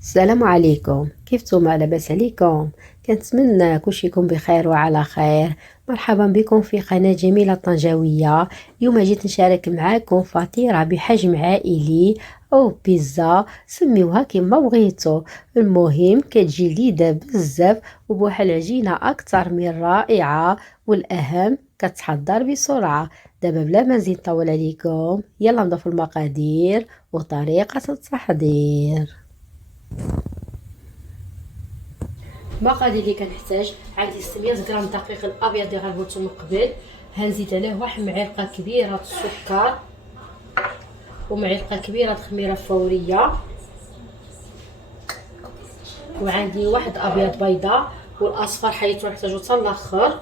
السلام عليكم، كيف نتوما؟ لاباس عليكم؟ كنتمنى كلشي يكون بخير وعلى خير. مرحبا بكم في قناة جميلة طنجاوية. اليوم جيت نشارك معاكم فطيرة بحجم عائلي او بيتزا، سميوها كما بغيتو. المهم كتجي لذيذة بزاف وبوحة العجينة اكثر من رائعة، والاهم كتحضر بسرعة. دابا بلا ما نزيد نطول عليكم، يلا نضيف المقادير وطريقة التحضير. المقادير اللي كنحتاج: عندي 600 غرام دقيق الابيض اللي غنقولتو من قبل، هنزيد عليه واحد معلقه كبيره السكر ومعلقه كبيره الخميره الفوريه، وعندي واحد ابيض بيضاء والاصفر حيت نحتاجو حتى الاخر،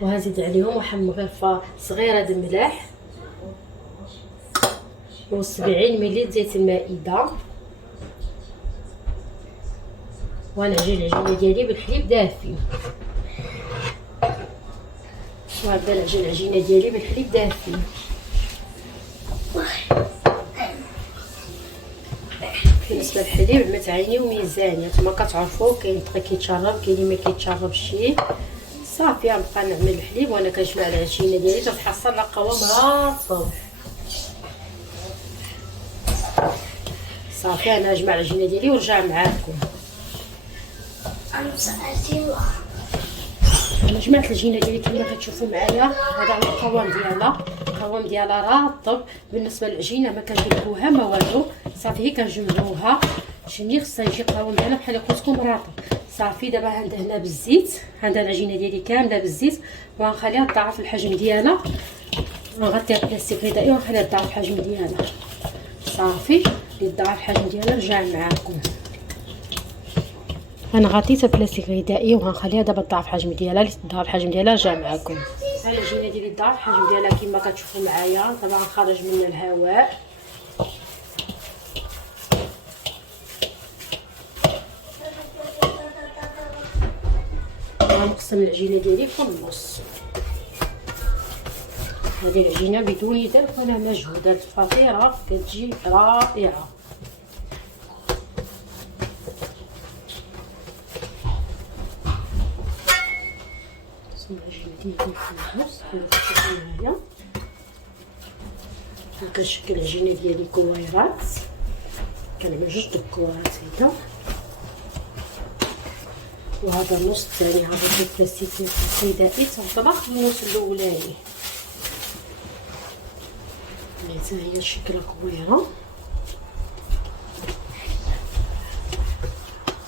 وهنزيد عليهم واحد مغرفه صغيره د الملح و70 ملل زيت المائده، ونعجن العجينه ديالي بالحليب دافي. وغنبدا نعجن العجينه ديالي بالحليب دافي. بالنسبه للحليب متعينيو ميزان، كما كتعرفوا كاين دغيا كيتشرب كاين اللي ما كيتشربش. صافي غنبقى نعمل الحليب وانا كنجمع العجينه ديالي تتحصل على قوام رطب. صافي انا نجمع العجينه ديالي ونرجع معاكم. انا جمعت العجينه ديالي كما كتشوفوا معايا، هذا هو القوام ديالها رطب. بالنسبه للعجينه ما كنقلبوها ما والو، صافي كنجمعوها شني خصها يجي القوام ديالها بحال قلت لكم رطب. صافي دابا غندهنها بالزيت، عندها العجينه ديالي كامله بالزيت، وغنخليها تضاعف الحجم ديالها، ونغطيها بلاستيك غذائي ونخليها تضاعف الحجم ديالها. صافي اللي تضاعف الحجم ديالها نرجع معاكم. انا غطيتها بلاستيك غذائي وغنخليها دابا تضاعف الحجم ديالها. اللي تضاعف الحجم ديالها نرجع معاكم. العجينه ديالي تضاعف الحجم ديالها كما كتشوفوا معايا، دابا غنخرج منها الهواء. غنقسم العجينه ديالي في النص. هذه العجينه بدون يدر ولا مجهود، هذه الفطيره كتجي رائعه. العجينه ديالي في النص كما كتشوفوا معايا. كنشكل العجينه ديالي كويرات، كنعمل جوج د الكويرات هكا، وهذا النص الثاني هذا البلاستيك الغذائي تنطبخ النص الاولاني. حتى هي شكلها كويره.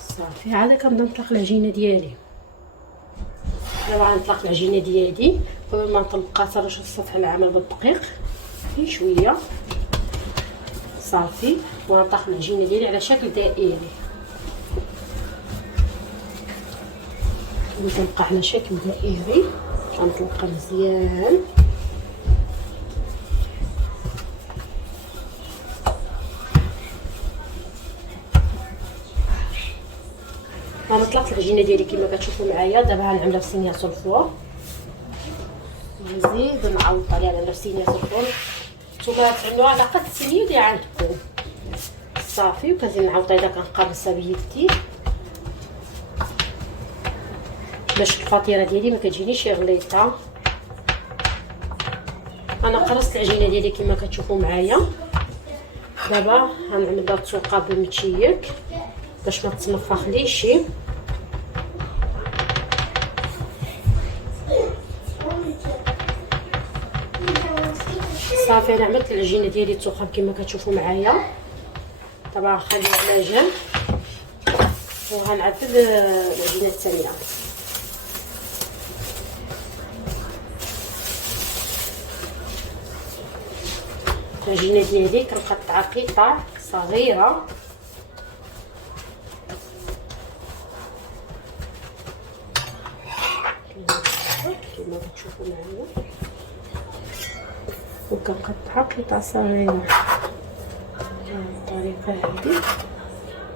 صافي عاد كنبدا نطلق العجينه ديالي. دابا غنطلق العجينه ديالي قبل ما نطلقها ترش السطح العمل بالدقيق غير شويه. صافي ونطلق العجينه ديالي على شكل دائري، وتبقى على شكل دائري. غنطلقها مزيان. انا طلقت العجينه ديالي كما كتشوفوا معايا. دابا غنعملها في صينيه الفرن، نزيد نعوض عليها في صينيه الفرن. نتوما تعملوها على قد الصينيه اللي عندكم. صافي وكنزيد نعوض اذا كنقرصها بيدي باش الفطيره ديالي ما كتجينيش غليظه. انا قرصت العجينه ديالي كما كتشوفوا معايا. دابا غنعمل داك الثقاب متشيك باش ما تنفخليش. صافي انا عملت العجينه ديالي الثقاب كما كتشوفوا معايا. طبعا نخليها على جنب وغنعدل العجينه الثانيه. العجينه ديالي كنقطعها قطع صغيره. كما كتشوفوا معايا، وكنقطعها قطع صغيره بالطريقه هذه.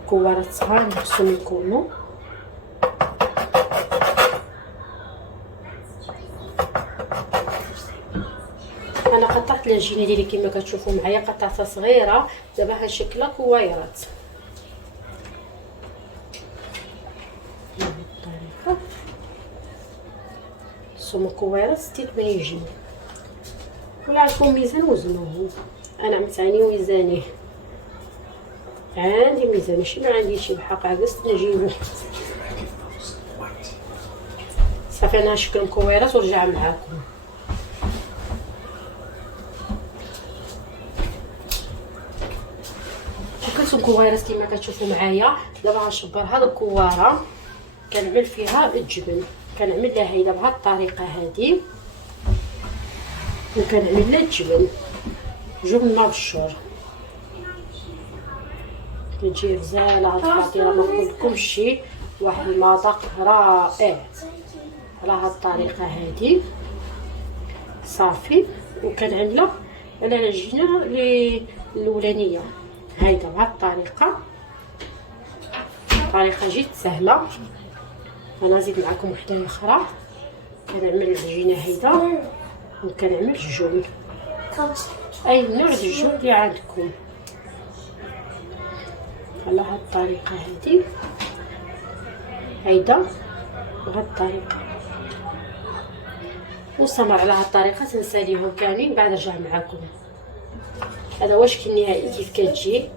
كوارات صغار خصهم يكونوا. انا قطعت العجينه ديالي كما كتشوفوا معايا قطعتها صغيره. دابا هنشكلها كويرات بهذه الطريقه. السمك كويرات 86 جيم. ولا عندكم ميزان وزنوه. انا عملت عيني وميزاني، عندي ميزان ماشي ما عنديش الحق عجزت نجيبو. صافي انا هشكل مكويرات ونرجع معاكم. شكلت مكويرات كما كتشوفوا معايا. دابا غنشبر هاد الكواره كنعمل فيها الجبن. كنعمل لها هيدا بهاد الطريقه هادي، وكنعمل لها الجبن جبن مبشور. كتجي غزاله هاد الفطيره ما نقولكمش، واحد المذاق رائع على هاد الطريقه هادي. صافي وكنعملها على العجينه الاولانيه هيدا بهاد الطريقه. طريقه جد سهله. انا نزيد معكم وحده اخرى. كنعمل العجينه هيدا وكنعمل الجبن، اي نوع ديال الجبن اللي عندكم على هاد الطريقه هادي. هيدا بهاد الطريقه وصمر على هاد الطريقه. تنساليهم كاملين بعد نرجع معكم. هذا هو الشكل النهائي كيف كتجي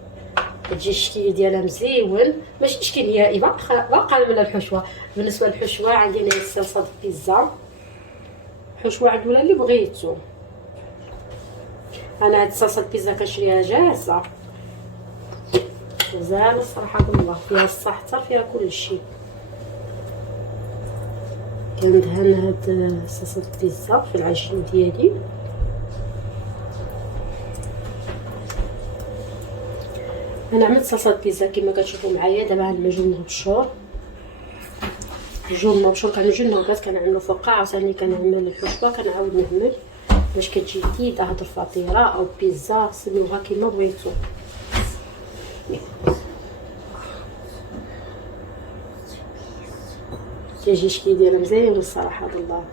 الشكل ديالها مزيون. ماشي شكل نهائي، باقا من الحشوه. بالنسبه للحشوه عندي هنا صلصه البيتزا، حشوه عند ولا اللي بغيتو. انا هاد صلصه البيتزا كنشريها جاهزه غزاله الصراحه بالله، فيها الصحه فيها كل شيء. كندهن هاد صلصه البيتزا في العجين ديالي. انا عملت صلصه بيتزا كما كتشوفوا معايا. دابا عندنا جبن مبشور. الجبن مبشور كنجي النوغات كنعملو فوقها، عاوتاني كنعمل الحشوه كنعاود نعمل باش كتجي جديده هاد الفطيره او بيتزا سميوها كما بغيتو. كيجي شكل ديالها مزيان الصراحه بالله.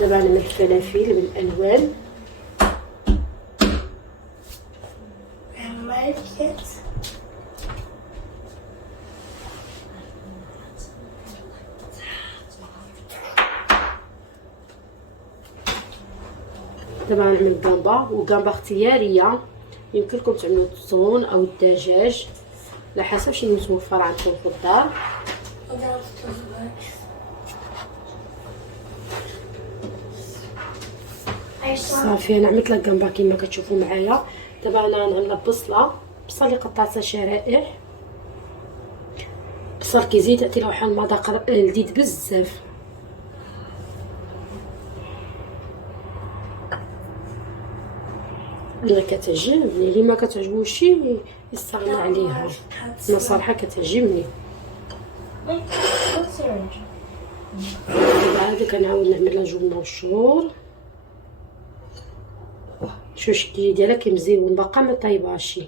دابا نعمل الفلافل بالالوان. دابا نعمل جامبا، وجامبا اختياريه. يمكن لكم تعملوا التون او الدجاج على حسب شنو متوفر عندكم في الدار. صافي انا عملت لك جامبا كما كتشوفوا معايا. دابا انا نعمل بصله اللي قطعتها شرائح. بصل كيزيد يعطي له واحد المذاق لذيذ بزاف. انا كتعجبني، اللي ما كتعجبوش يستغنى عليها. انا صراحه كتعجبني. هذا كنعاود نعمل لها جبن مبشور. شو الشكل ديالها كيمزيون باقا ما طايباش.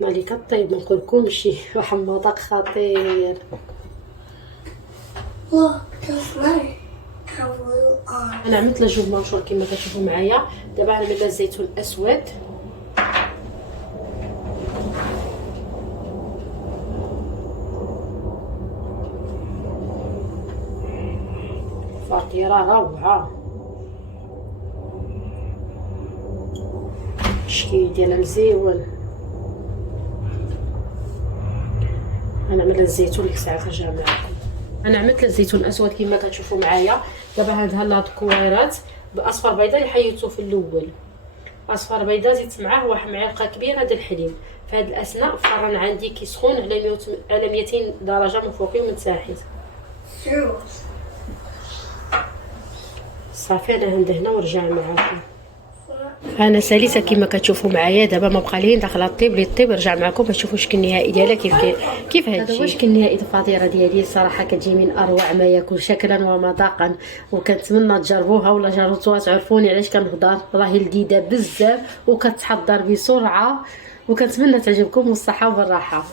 ملي كطيب ما نقولكمش واحد المذاق خطير. انا عملت لها جبن مبشور كما كتشوفوا معايا. دابا نعمل لها الزيتون الاسود. فطيره روعه. الشكل ديالها مزيون. انا عملت الزيتون ديك الساعه كنرجع معكم. انا عملت الزيتون اسود كما كتشوفوا معايا. دابا هاد الكويرات باصفر بيضاء اللي حيدتو في الاول. اصفر بيضاء زدت معاه واحد معلقه كبيره ديال الحليب. في هاد الاثناء الفران عندي كيسخون على 200 درجه من فوقي ومن تحت. صافي انا هندهنا ونرجع معكم. انا سليسه كما كتشوفوا معايا. دابا ما بقى لي داخله الطيب اللي طيب نرجع معكم باش تشوفوا الشكل النهائي ديالها كيف هذا هو الشكل النهائي الفطيره ديالي. الصراحه كتجي من اروع ما يكون شكلا ومذاقا، وكنتمنى تجربوها ولا جربتوها تعرفوني علاش كنهضر. راهي لذيذه بزاف وكتحضر بسرعه، وكنتمنى تعجبكم والصحه والراحه.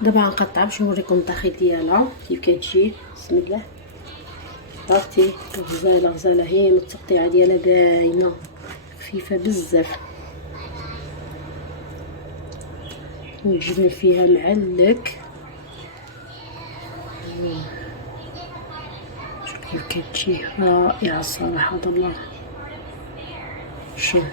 دابا غنقطع باش نوريكم الداخل ديالها كيف كتجي. بسم الله. عرفتي غزاله هي التقطيعه ديالها باينه. خفيفة بزاف، والجبن فيها معلك. شوف كيف كتجي رائعة الصراحة. الله شوف